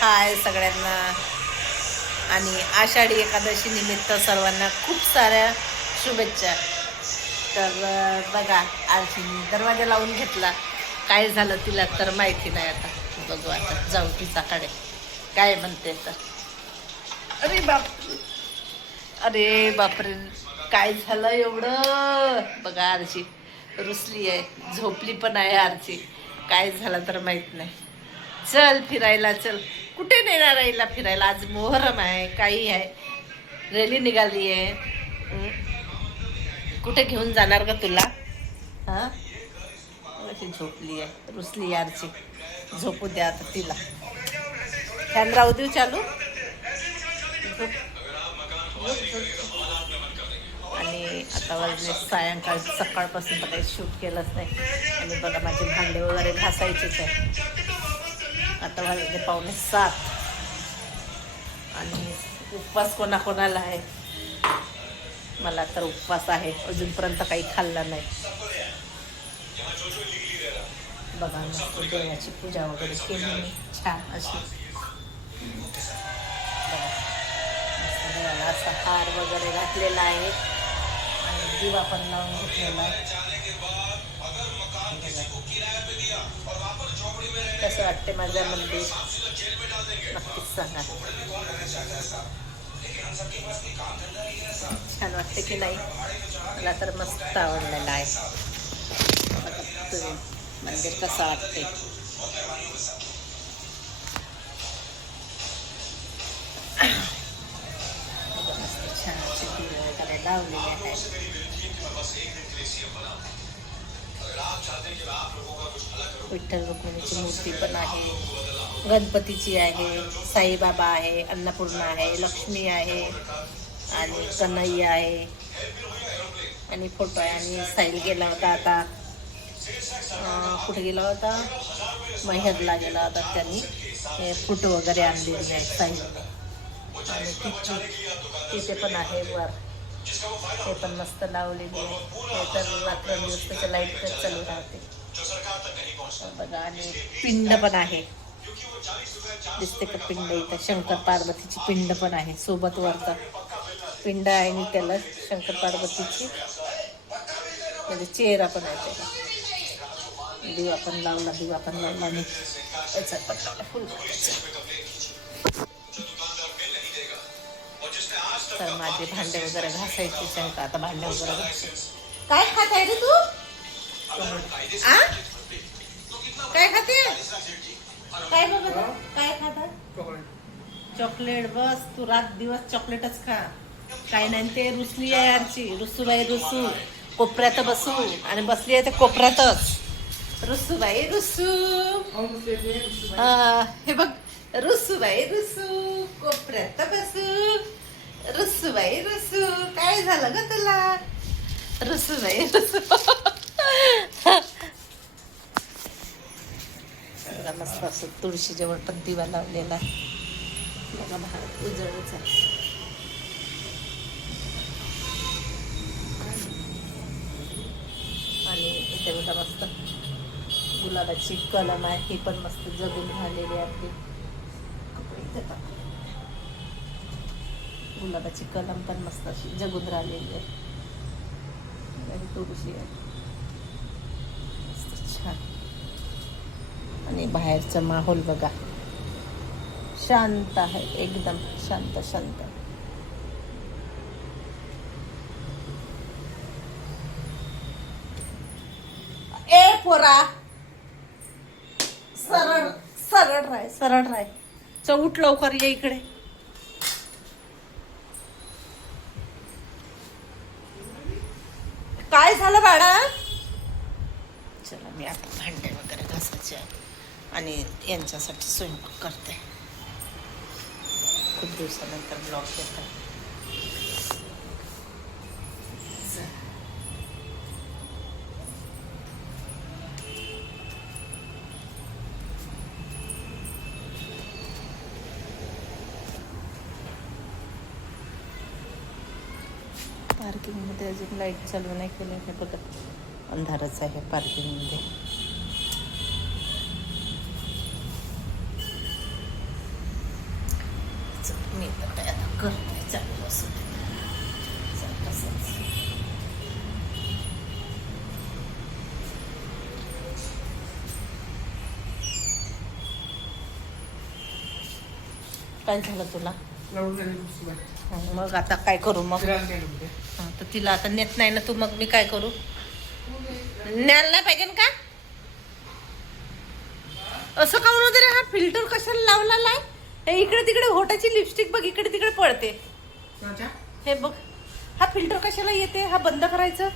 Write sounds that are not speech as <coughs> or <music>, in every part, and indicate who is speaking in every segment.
Speaker 1: हाय सगळ्यांना. आणि आषाढी एकादशी निमित्त सर्वांना खूप साऱ्या शुभेच्छा. तर बघा आरशीने दरवाजा लावून घेतला. काय झालं तिला तर माहिती नाही आता. बघू आता जाऊ तिच्याकडे काय म्हणते तर. अरे बाप अरे बापरे काय झालं एवढं? बघा आरची रुसली आहे. झोपली पण आहे आरची काय झालं तर माहीत नाही. चल फिरायला चल. कुठे नेणार आहे हिला फिरायला? आज मोहरम आहे काही आहे. रॅली निघाली आहे. कुठे घेऊन जाणार का तुला? हा? अशी झोपली आहे रुसली यारची. झोपू द्या आता तिला. फॅन राहू देऊ चालू? झोप. आणि आता वाजले सायंकाळ सकाळपासून तर काही शूट केलंच नाही. आणि बघा माझे भांडे वगैरे घासायचेच आहे. आता वाजले पावणे सात. आणि उपवास कोणाकोणाला आहे? मला तर उपवास आहे. अजूनपर्यंत काही खाल्ला नाही. बघा मस्त देवाची पूजा वगैरे केली मी. छान अशी. बघा मस्त देवाला असा हार वगैरे घातलेला आहे. आणि दिवा पण लावून घेतलेला आहे. कसं वाटते माझ्या मंदिर नक्कीच <coughs> छान वाटते की नाही। मला तर मस्त आवडलेलं आहे मंदिर कसं वाटते छान लावलेले आहेत विठ्ठल रुक्मिणीची मूर्ती पण आहे. गणपतीची आहे साईबाबा आहे अन्नपूर्णा आहे लक्ष्मी आहे आणि कन्हैया आहे. आणि फोटो आहे आणि साईल गेला होता आता. कुठे गेला होता? मैहरला गेला होता त्यांनी. हे फोटो वगैरे आणलेली आहे साईलने आणि तिथे पण आहे वर. ते पण मस्त लावलेली आहे. ते तर रात्रंदिवस त्याचं लाइट चालू राहते. बघा आणि पिंड पण आहे. दिसते का पिंड इथं? शंकर पार्वतीची पिंड पण आहे सोबत वरता पिंड आहे आणि त्याला शंकर पार्वतीची. म्हणजे चेहरा पण आहे त्याला दिवा पण लावला दिवा पण लावला आणि त्याचा फुल. तर माझे भांडे वगैरे घासायचेच आहेत. आता भांडे वगैरे काय खात आहे रे तू? आ? काय खाते? काय बघत काय खात आहे? चॉकलेट बस तू रात दिवस चॉकलेटच खा. काय नाही ते रुसली आहे आमची. रुसूबाई रुसू. कोपऱ्यात बसू. आणि बसली आहे ते कोपऱ्यातच. रुसूबाई रुसू. हे बघ. रुसूबाई रुसू. कोपऱ्यात बसू. रसूबाई रसू काय झालं ग तुला? रसूबाई रसू. मस्त असं तुळशीजवळ पण दिवा लावलेला बघा बाहेर उजळच. आहे आणि इथे बघा मस्त गुलाबाची कलम आहे ही पण मस्त जगून झालेली आहे आपली. कपडे इथे गुलाबाची कलम पण मस्त अशी जगून राहिलेली आहे. तुळशी आहे. मस्त छान. आणि बाहेरचा माहोल बघा. शांत आहे एकदम शांत शांत. ए पोरा! सरळ सरळ राय सरळ राय. चौट लवकर ये इकडे. काय झालं बाळा? चला मी आता भांडे वगैरे घासायचे आणि यांच्यासाठी स्वयंपाक करते. खूप दिवसानंतर ब्लॉग येतात पार्किंगमध्ये अजून लाइट चालू नाही केलं हे बघा अंधारच आहे पार्किंगमध्ये. मी तर काय आता करते. चालू असं काय झालं तुला? मग आता काय करू मग? तर तिला आता नेत नाही ना तू मग मी काय करू? न्यायला नाही पाहिजे का? असं काऊन वगैरे हा फिल्टर कशाला लावला आहे हे इकडे तिकडे होटाची लिपस्टिक बघ इकडे तिकडे पडते. हे बघ हा फिल्टर कशाला येते? हा बंद करायचं?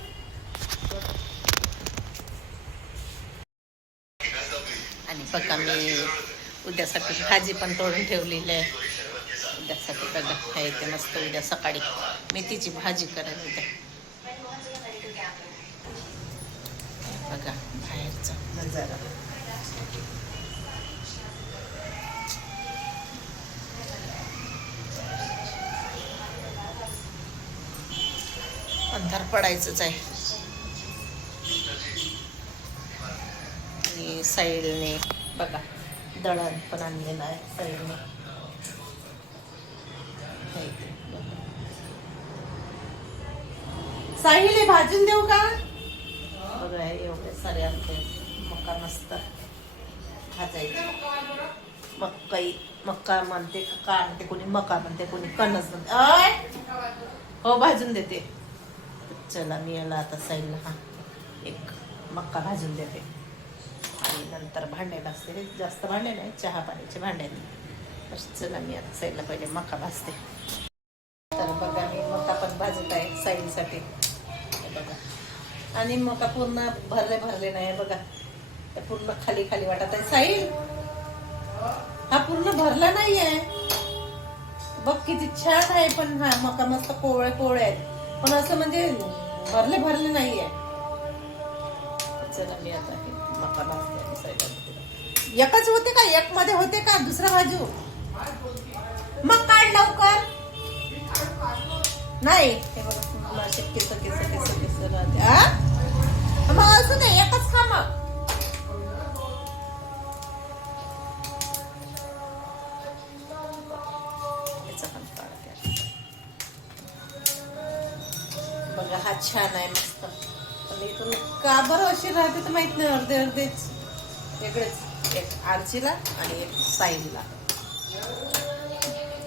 Speaker 1: आणि बघा मी उद्यासाठी भाजी पण तोडून ठेवलेली आहे. उद्यासाठी बघा हे येते मस्त उद्या सकाळी मेथीची भाजी करत उद्या बघा बाहेरचा. नजारा अंधार पडायचंच आहे. आणि साईडने बघा दळण पण आणलेलं आहे साईडने हे इथे बघा. साहिल भाजून देऊ का? बघा एवढे सारे आमचे मका मस्त भाजायचे. मक्काई मक्का म्हणते का म्हणते कोणी? मका म्हणते कोणी? कणस म्हणते. अय हो भाजून देते. चला मी याला आता साईडला हा एक मक्का भाजून देते. आणि नंतर भांडे भाजते जास्त भांडे नाही चहा पाण्याचे भांडे तर चला मी आता साईडला पहिले मका भाजते. तर बघा मी मका पण भाजत आहे साईडसाठी आणि मका पूर्ण भरले भरले नाही बघा. पूर्ण खाली खाली वाटत आहे. साईल हा पूर्ण भरला नाही आहे. बघ किती छान आहे पण हा मका मस्त कोवळे कोवळे आहेत. पण असं म्हणजे भरले भरले नाहीये चला मी आता हे मका भाजते एकच होते का? एक मध्ये होते का? दुसरा बाजू मग काढ लवकर. नाही. हे बघा असे किस किस किस राहते. आ? मग नाही एकच खा मग याचा पण बघा हा छान आहे मस्त पण इथून का बरं अशी राहते तर माहीत नाही अर्धे अर्धेच वेगळेच एक आरचीला आणि एक साईडला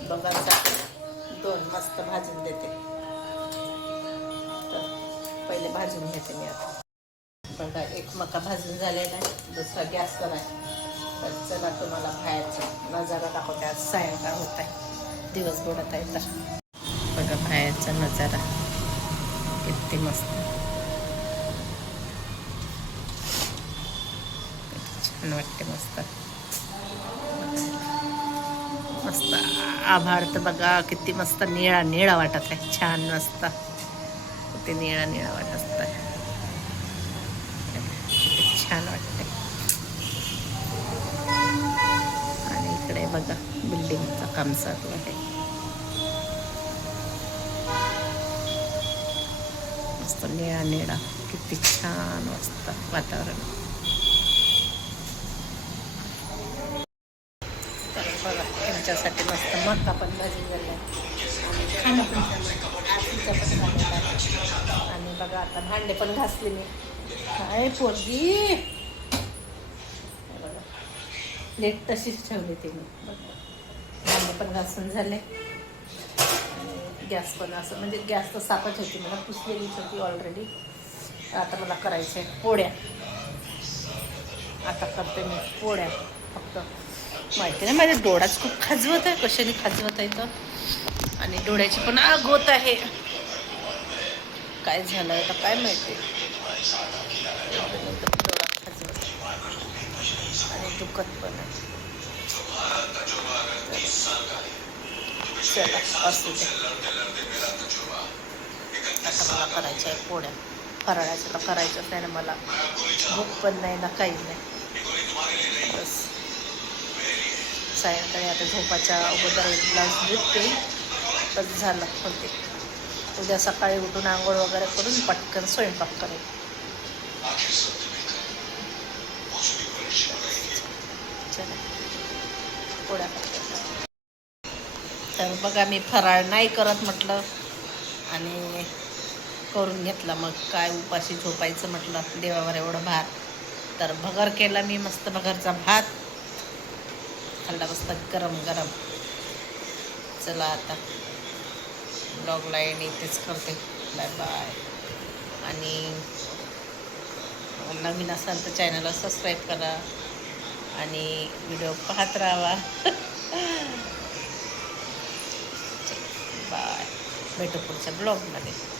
Speaker 1: बघा दोन मस्त भाजून देते तर पहिले भाजून घेते मी आता बघा एक मका भाजून झालेला आहे दुसरा गॅसवर आहे. तर चला तुम्हाला बाहेरचा नजारा दाखवते आज सायंकाळ होत आहे. दिवस बुडत आहे तर. बघा बाहेरचा नजारा किती मस्त. छान वाटते मस्त. मस्त आभाळ तर बघा किती मस्त निळा निळा वाटत आहे. छान मस्त. किती निळा निळा वाटत आहे. छान वाटते आणि इकडे बघा बिल्डिंगचं काम चालू आहे. मस्त निळा निळा किती छान मस्त वातावरण. तर बघा तुमच्यासाठी मस्त मग पण भाजी झाला खाणं पण आहे. आणि बघा आता भांडे पण घासले मी. काय पोरगी? हे प्लेट तशीच ठेवली ते मी. बघा. पण घासून झाले. आणि गॅस पण असं म्हणजे गॅस तर साफच होती. मला पुसलेलीच होती ऑलरेडी आता मला करायचं आहे पोळ्या. आता करते मी पोळ्या फक्त. माहिती नाही माझ्या डोळाच खूप खाजवत आहे. कशाने खाजवत आहे तर? आणि डोळ्याची पण आग होत आहे. काय झालं आहे तर काय माहिती डोळा खाजवत आहे. आणि दुखत पण आहे चला असू दे. आता मला करायचं आहे पोळ्या. फराळाचं तर करायचंच नाही ना मला. भूक पण नाही ना काही नाही. बस. सायंकाळी आता झोपाच्या अगोदर एक ग्लास दूध बस झालं. होते. उद्या सकाळी उठून आंघोळ वगैरे करून पटकन स्वयंपाक करेल चला पोळ्या तर बघा मी फराळ नाही करत म्हटलं आणि करून घेतला मग. काय उपाशी झोपायचं म्हटलं देवावर एवढं भात तर भगर केला मी मस्त भगरचा भात. खाल्ला मस्त गरम गरम. चला आता. ब्लॉगला येणे इथेच करते. बाय बाय आणि नवीन असाल तर चॅनलला सबस्क्राईब करा. आणि व्हिडिओ पाहत राहावा. <laughs> बाय. भेटू पुढच्या ब्लॉगमध्ये.